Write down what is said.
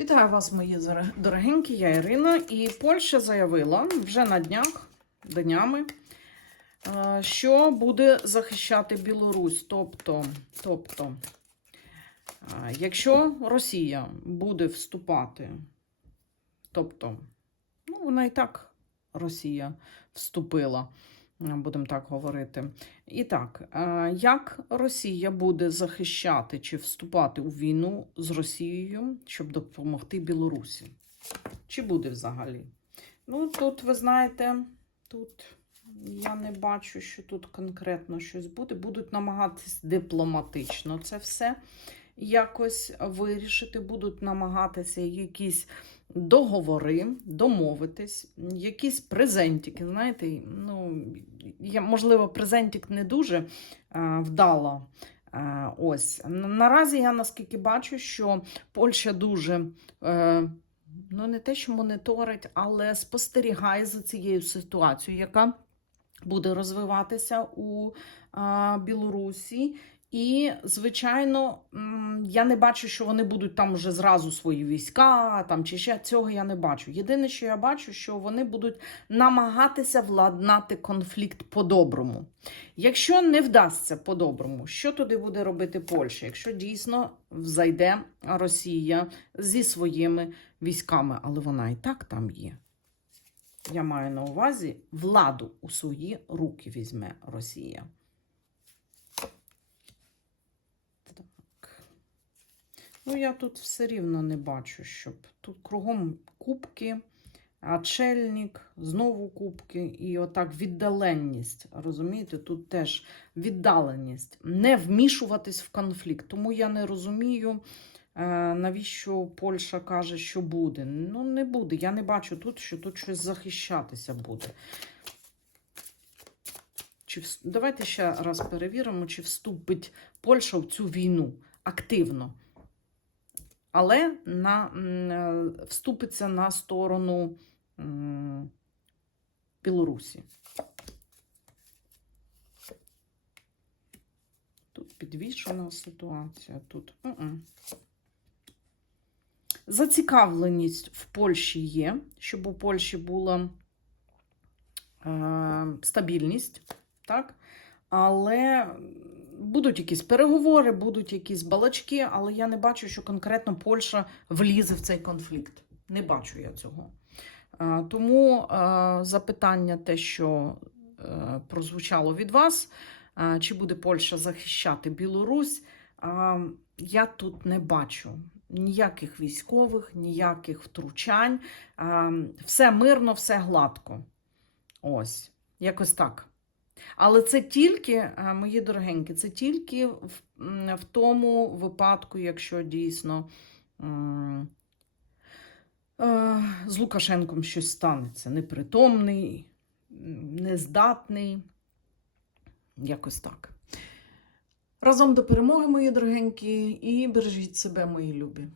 Вітаю вас, мої дорогенькі, я Ірина. І Польща заявила вже на днях, днями, е, що буде захищати Білорусь. Тобто, тобто, е, якщо Росія буде вступати, тобто, ну, вона і так Росія вступила, будемо так говорити. І так, е, як Росія буде захищати чи вступати у війну з Росією, щоб допомогти Білорусі? Чи буде взагалі? Ну, тут, ви знаєте, тут я не бачу, що тут конкретно щось буде. Будуть намагатись дипломатично це все якось вирішити, будуть намагатися якісь договори, домовитись, якісь презентики. Знаєте, ну, можливо, презентик не дуже е, вдало. Е, ось. Наразі я наскільки бачу, що Польща дуже. Е, Ну, не те, що моніторить, але спостерігає за цією ситуацією, яка буде розвиватися у а, Білорусі. І, звичайно, я не бачу, що вони будуть там вже зразу свої війська, там чи ще цього я не бачу. Єдине, що я бачу, що вони будуть намагатися владнати конфлікт по-доброму. Якщо не вдасться по-доброму, що туди буде робити Польща? Якщо дійсно зайде Росія зі своїми військами, але вона і так там є. Я маю на увазі владу у свої руки візьме Росія. Ну, я тут все рівно не бачу, щоб тут кругом кубки, очельник, знову кубки, і отак віддаленність. Розумієте, тут теж віддаленість, не вмішуватись в конфлікт. Тому я не розумію, е, навіщо Польща каже, що буде. Ну, не буде. Я не бачу тут, що тут щось захищатися буде. Чи Давайте ще раз перевіримо, чи вступить Польща в цю війну активно. Але на, е, вступиться на сторону Білорусі. Тут підвішена ситуація, тут. м-м. Зацікавленість в Польщі є, щоб у Польщі була е, стабільність, так? Але будуть якісь переговори, будуть якісь балачки, але я не бачу, що конкретно Польща влізе в цей конфлікт. Не бачу я цього. Е, Тому е, запитання, те, що е, прозвучало від вас, чи буде Польща захищати Білорусь, я тут не бачу ніяких військових, ніяких втручань. Е, Все мирно, все гладко. Ось, якось так. Але це тільки, е, мої дорогенькі, це тільки в, в тому випадку, якщо дійсно е, з Лукашенком щось станеться. Непритомний, нездатний. Якось так. Разом до перемоги, мої дорогенькі, і бережіть себе, мої любі.